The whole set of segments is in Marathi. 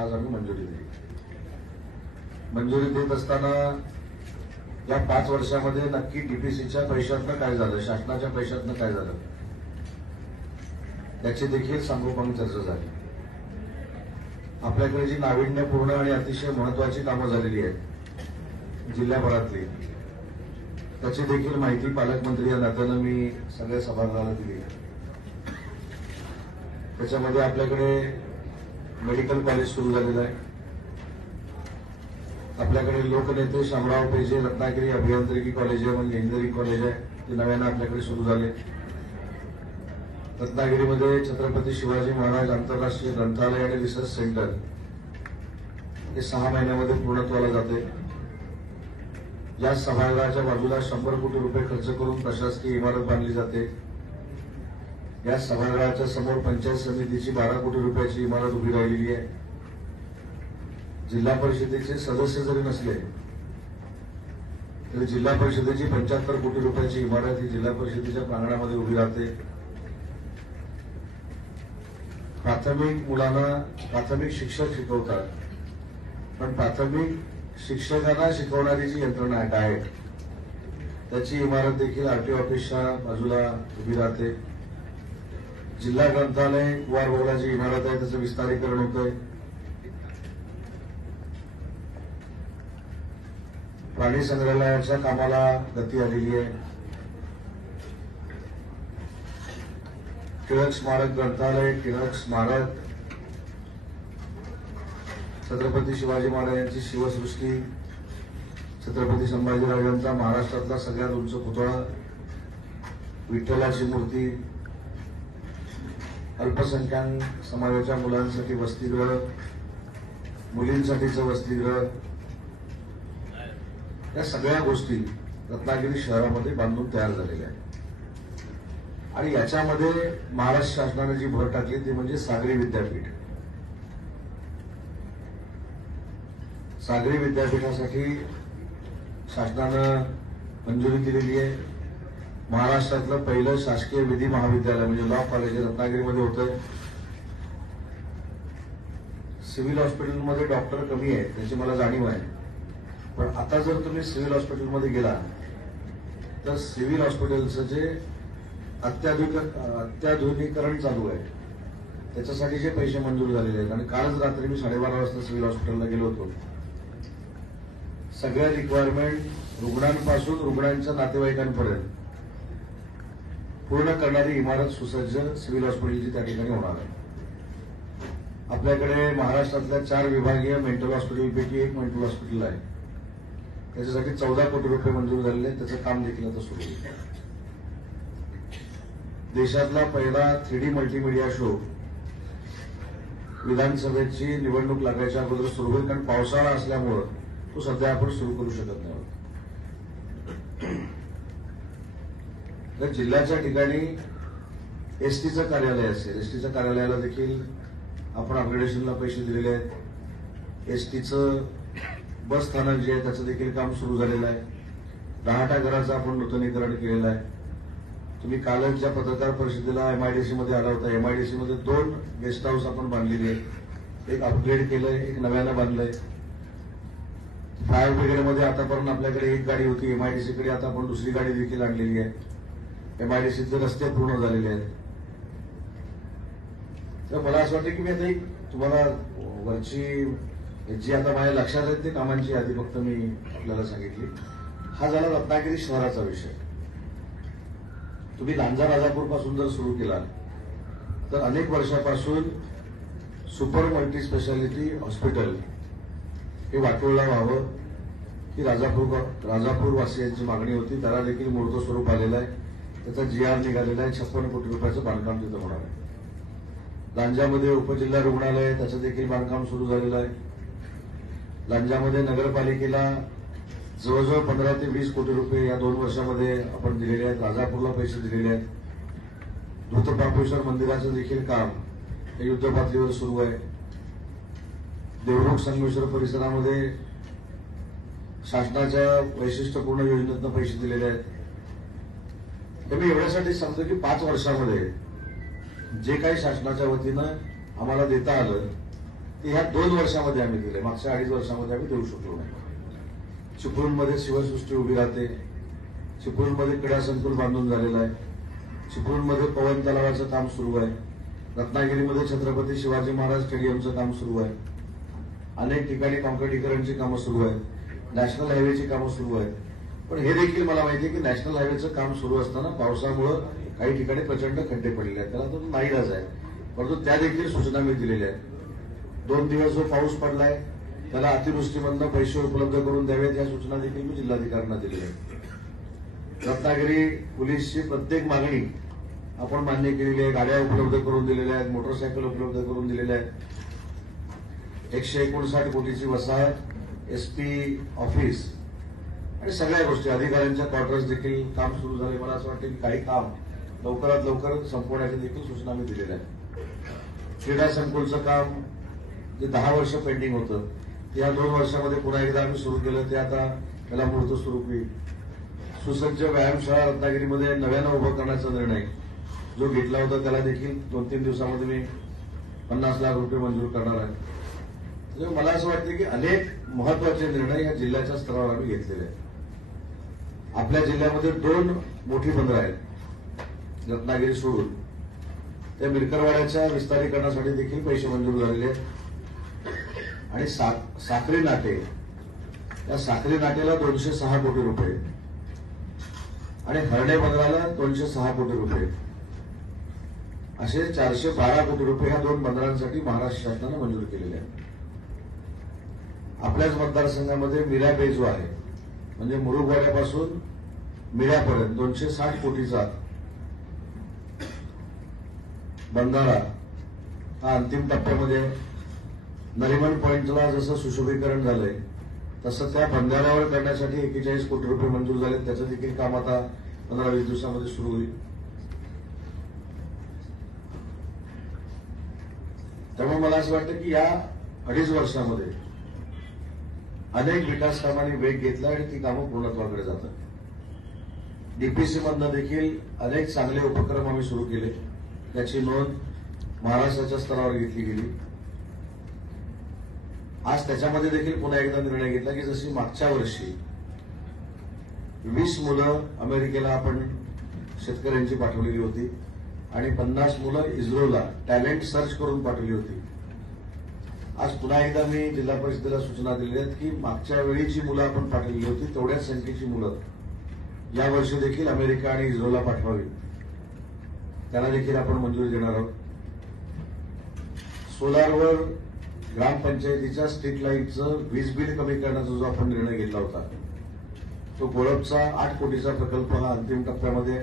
आज आम्ही मंजुरी दिली। मंजुरी देत असताना या 5 वर्षामध्ये नक्की डीपीसीच्या पैशातनं काय झालं, शासनाच्या पैशातनं काय झालं, याची देखील सांगोपांग चर्चा झाली। आपल्याकडे जी नाविन्यपूर्ण आणि अतिशय महत्वाची कामं झालेली आहेत जिल्ह्याभरातली, त्याची देखील माहिती पालकमंत्री या नात्यानं मी सगळ्या सभागृहाला दिली। त्याच्यामध्ये आपल्याकडे मेडिकल कॉलेज सुरू झालेलं आहे, आपल्याकडे लोकनेते शामराव पेजे रत्नागिरी अभियांत्रिकी कॉलेज आहे, म्हणजे इंजिनिअरिंग कॉलेज आहे, ते नव्यानं आपल्याकडे सुरू झाले। रत्नागिरीमध्ये छत्रपती शिवाजी महाराज आंतरराष्ट्रीय ग्रंथालय आणि रिसर्च सेंटर हे 6 महिन्यामध्ये पूर्णत्वाला जाते। या सभागृहाच्या बाजूला 100 कोटी रुपये खर्च करून प्रशासकीय इमारत बांधली जाते। या सभागृहाच्या समोर पंचायत समितीची 12 कोटी रुपयाची इमारत उभी राहिलेली आहे। जिल्हा परिषदेचे सदस्य जरी नसले तरी जिल्हा परिषदेची 75 कोटी रुपयाची इमारत ही जिल्हा परिषदेच्या प्रांगणामध्ये उभी राहते। प्राथमिक मुलांना प्राथमिक शिक्षक शिकवतात, पण प्राथमिक शिक्षकांना शिकवणारी जी यंत्रणा आहे डाएट, त्याची इमारत देखील आरटीओ ऑफिसच्या बाजूला उभी राहते। जिल्हा ग्रंथालय कुवारबावला जी इमारत आहे त्याचं विस्तारीकरण होतंय। प्राणी संग्रहालयाच्या कामाला गती आलेली आहे। टिळक स्मारक ग्रंथालय, टिळक स्मारक, छत्रपती शिवाजी महाराजांची शिवसृष्टी, छत्रपती संभाजीराजांचा महाराष्ट्रातला सगळ्यात उंच पुतळा, विठ्ठलाची मूर्ती, अल्पसंख्याक समाजाच्या मुलांसाठी वसतिगृह, मुलींसाठीचं वसतिगृह, या सगळ्या गोष्टी रत्नागिरी शहरामध्ये बांधून तयार झालेल्या आहेत। आणि याच्यामध्ये महाराष्ट्र शासनाने जी भर टाकली ती म्हणजे सागरी विद्यापीठ। सागरी विद्यापीठासाठी शासनानं मंजुरी दिलेली आहे। महाराष्ट्रातलं पहिलं शासकीय विधी महाविद्यालय म्हणजे लॉ कॉलेज रत्नागिरीमध्ये होतंय। सिव्हिल हॉस्पिटलमध्ये डॉक्टर कमी आहेत त्याची मला जाणीव आहे, पण आता जर तुम्ही सिव्हिल हॉस्पिटलमध्ये गेला तर सिव्हिल हॉस्पिटलचं जे अत्याधुनिकीकरण चालू आहे त्याच्यासाठी जे पैसे मंजूर झालेले आहेत, आणि कालच रात्री मी 12:30 वाजता सिव्हिल हॉस्पिटलला गेलो होतो। सगळ्या रिक्वायरमेंट रुग्णांपासून रुग्णांच्या नातेवाईकांपर्यंत पूर्ण करणारी इमारत सुसज्ज सिव्हिल हॉस्पिटलची त्या ठिकाणी होणार आहे। आपल्याकडे महाराष्ट्रातल्या 4 विभागीय मेंटल हॉस्पिटलपैकी एक मेंटल हॉस्पिटल आहे, त्याच्यासाठी 14 कोटी रुपये मंजूर झालेले आहेत, त्याचं काम देखील आता सुरू आहे। देशातला पहिला 3D मल्टीमीडिया शो विधानसभेची निवडणूक लागायच्या अगोदर सुरू होईल, कारण पावसाळा असल्यामुळं तो सध्या आपण सुरू करू शकत नाही। तर जिल्ह्याच्या ठिकाणी एसटीचं कार्यालय असेल, एसटीच्या कार्यालयाला देखील आपण अपग्रेडेशनला पैसे दिलेले आहेत। एसटीचं बस स्थानक जे आहे त्याचं देखील काम सुरू झालेलं आहे। 10 घराचं आपण नूतनीकरण केलेलं आहे। तुम्ही कालच ज्या पत्रकार परिषदेला एमआयडीसी मध्ये आला होता, एमआयडीसी मध्ये 2 गेस्ट हाऊस आपण बांधलेली आहेत, एक अपग्रेड केलंय, एक नव्यानं बांधलंय। फायर ब्रिगेडमध्ये आतापर्यंत आपल्याकडे 1 गाडी होती, एमआयडीसीकडे आता आपण दुसरी गाडी देखील आणलेली आहे। एमआयडीसीचे रस्ते पूर्ण झालेले आहेत। तर मला असं वाटतं की मी आता एक तुम्हाला वरची जी आता माझ्या लक्षात आहेत ते कामांची यादी फक्त मी आपल्याला सांगितली। हा झाला रत्नागिरी शहराचा विषय। तुम्ही लांजा राजापूर पासून जर सुरू केला तर अनेक वर्षापासून सुपर मल्टी स्पेशालिटी हॉस्पिटल हे वाटोळला व्हावं ही राजापूर वासियांची मागणी होती। त्याला देखील मूर्त स्वरूप आलेलं आहे, त्याचा GR निघालेला आहे। 56 कोटी रुपयाचं बांधकाम तिथं होणार आहे। लांजामध्ये उपजिल्हा रुग्णालय आहे, त्याचं देखील बांधकाम सुरू झालेलं आहे। लांजामध्ये नगरपालिकेला जवळजवळ 15 ते 20 कोटी रुपये या 2 वर्षामध्ये आपण दिलेले आहेत। राजापूरला पैसे दिलेले आहेत। धूतपापेश्वर मंदिराचं देखील काम हे युद्धपातळीवर सुरू आहे। देवरुख संगमेश्वर परिसरामध्ये शासनाच्या वैशिष्ट्यपूर्ण योजनेतून पैसे दिलेले आहेत। तर मी एवढ्यासाठी सांगतो की 5 वर्षामध्ये जे काही शासनाच्या वतीनं आम्हाला देता आलं ते ह्या 2 वर्षामध्ये आम्ही दिले, मागच्या 2.5 वर्षामध्ये आम्ही देऊ शकलो नाही. चिपळूणमध्ये शिवसृष्टी उभी राहते, चिपळूणमध्ये क्रीडा संकुल बांधून झालेलं आहे, चिपळूणमध्ये पवन तलावाचं काम सुरू आहे, रत्नागिरीमध्ये छत्रपती शिवाजी महाराज स्टेडियमचं काम सुरू आहे, अनेक ठिकाणी काँक्रिटीकरणची कामं सुरू आहेत, नॅशनल हायवेची कामं सुरू आहेत. पण हे देखील मला माहिती आहे की नॅशनल हायवेचं काम सुरू असताना पावसामुळं काही ठिकाणी प्रचंड खड्डे पडलेले आहेत, त्याला तो नाईलाज आहे. परंतु त्या देखील सूचना मी दिलेल्या आहेत. 2 दिवस जो पाऊस पडलाय त्याला अतिवृष्टीमधनं पैसे उपलब्ध करून द्यावेत, या सूचना देखील मी जिल्हाधिकाऱ्यांना दिलेल्या आहेत. रत्नागिरी पोलीसची प्रत्येक मागणी आपण मान्य केलेली आहे. गाड्या उपलब्ध करून दिलेल्या आहेत, मोटरसायकल उपलब्ध करून दिलेल्या आहेत. 159 कोटीची वसाहत, एसपी ऑफिस आणि सगळ्या गोष्टी, अधिकाऱ्यांच्या क्वार्टर्स देखील काम सुरू झाले. मला असं वाटतं की काही काम लवकरात लवकर संपवण्याच्या देखील सूचना मी दिलेल्या आहेत. क्रीडा संकुलचं काम जे 10 वर्ष पेंडिंग होतं, या 2 वर्षामध्ये पुन्हा एकदा आम्ही सुरू केलं. ते आता त्याला मूर्तस्वरूप होईल. सुसज्ज व्यायामशाळा रत्नागिरीमध्ये नव्यानं उभं करण्याचा निर्णय जो घेतला होता त्याला देखील 2-3 दिवसामध्ये मी 50 लाख रुपये मंजूर करणार आहे. मला असं वाटतं की अनेक महत्वाचे निर्णय या जिल्ह्याच्या स्तरावर आम्ही घेतलेले आहेत. आपल्या जिल्ह्यामध्ये 2 मोठी बंदरं आहेत रत्नागिरी सोडून. त्या मिरकरवाड्याच्या विस्तारीकरणासाठी देखील पैसे मंजूर झालेले आहेत. आणि साखरी नाटे, या साखरी नाटेला 206 कोटी रुपये आणि हर्णे बंदराला 206 कोटी रुपये, असे 412 कोटी रुपये ह्या 2 बंदरांसाठी महाराष्ट्र शासनानं मंजूर केलेले आहेत. आपल्याच मतदारसंघामध्ये मिऱ्या पे जो आहे, म्हणजे मुरुगवाड्यापासून मिऱ्यापर्यंत 260 कोटीचा बंधारा हा अंतिम टप्प्यामध्ये. नरिमन पॉइंटला जसं सुशोभीकरण झालंय तसं त्या बंधाऱ्यावर करण्यासाठी 41 कोटी रुपये मंजूर झाले. त्याचं देखील काम आता 15-20 दिवसामध्ये सुरू होईल. त्यामुळे मला असं वाटतं की या 2.5 वर्षामध्ये अनेक विकास कामांनी वेग घेतला आणि ती कामं पूर्णत्वाकडे जातात. डीपीसी मधनं देखील अनेक चांगले उपक्रम आम्ही सुरू केले, त्याची नोंद महाराष्ट्राच्या स्तरावर घेतली गेली. आज त्याच्यामध्ये देखील पुन्हा एकदा निर्णय घेतला की जशी मागच्या वर्षी 20 मुलं अमेरिकेला आपण शेतकऱ्यांची पाठवलेली होती आणि 50 मुलं इस्रोला टॅलेंट सर्च करून पाठवली होती. आज पुन्हा एकदा मी जिल्हा परिषदेला सूचना दिलेल्या आहेत की मागच्या वेळी जी मुलं आपण पाठवली होती तेवढ्याच संख्येची मुलं यावर्षी देखील अमेरिका आणि इस्रोला पाठवावी, त्याला देखील आपण मंजुरी देणार आहोत. सोलारवर ग्रामपंचायतीच्या स्ट्रीट लाईटचं वीज बिल कमी करण्याचा जो आपण निर्णय घेतला होता, तो गोळपचा 8 कोटीचा प्रकल्प हा अंतिम टप्प्यामध्ये.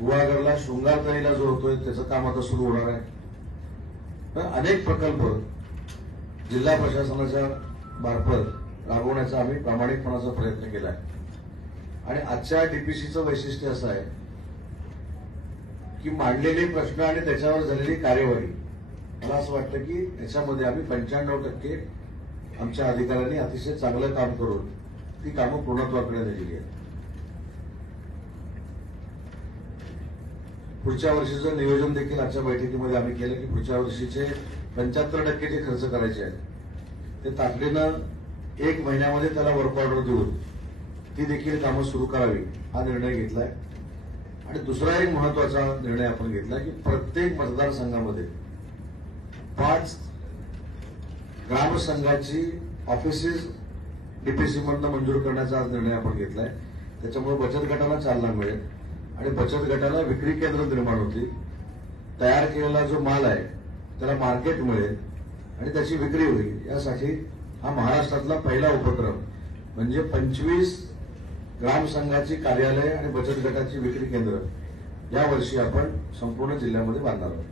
गुहागरला शृंगारतळीला जो होतोय त्याचं काम आता सुरू होणार आहे. तर अनेक प्रकल्प जिल्हा प्रशासनाच्या मार्फत राबवण्याचा आम्ही प्रामाणिकपणाचा प्रयत्न केला आहे. आणि आजच्या डीपीसीचं वैशिष्ट्य असं आहे की मांडलेले प्रश्न आणि त्याच्यावर झालेली कार्यवाही, मला असं वाटतं की याच्यामध्ये आम्ही 95% आमच्या अधिकाऱ्यांनी अतिशय चांगलं काम करून ती कामं पूर्णत्वाकडे नेलेली आहेत. पुढच्या वर्षीचं नियोजन देखील आजच्या बैठकीमध्ये आम्ही केलं की पुढच्या वर्षीचे 75% जे खर्च करायचे आहेत ते तातडीनं 1 महिन्यामध्ये त्याला वर्क ऑर्डर देऊन ती देखील कामं सुरू करावी, हा निर्णय घेतलाय. आणि दुसरा एक महत्वाचा निर्णय आपण घेतला की प्रत्येक मतदारसंघामध्ये 5 ग्रामसंघाची ऑफिसेस डीपीसी मधनं मंजूर करण्याचा आज निर्णय आपण घेतलाय. त्याच्यामुळे बचत गटाला चालना मिळेल आणि बचत गटाला विक्री केंद्र निर्माण होतील. तयार केलेला जो माल आहे त्याला मार्केट मिळेल आणि त्याची विक्री होईल. यासाठी हा महाराष्ट्रातला पहिला उपक्रम म्हणजे 25 ग्रामसंघाची कार्यालय आणि बचत गटाची विक्री केंद्र यावर्षी आपण संपूर्ण जिल्ह्यामध्ये बांधणार आहोत.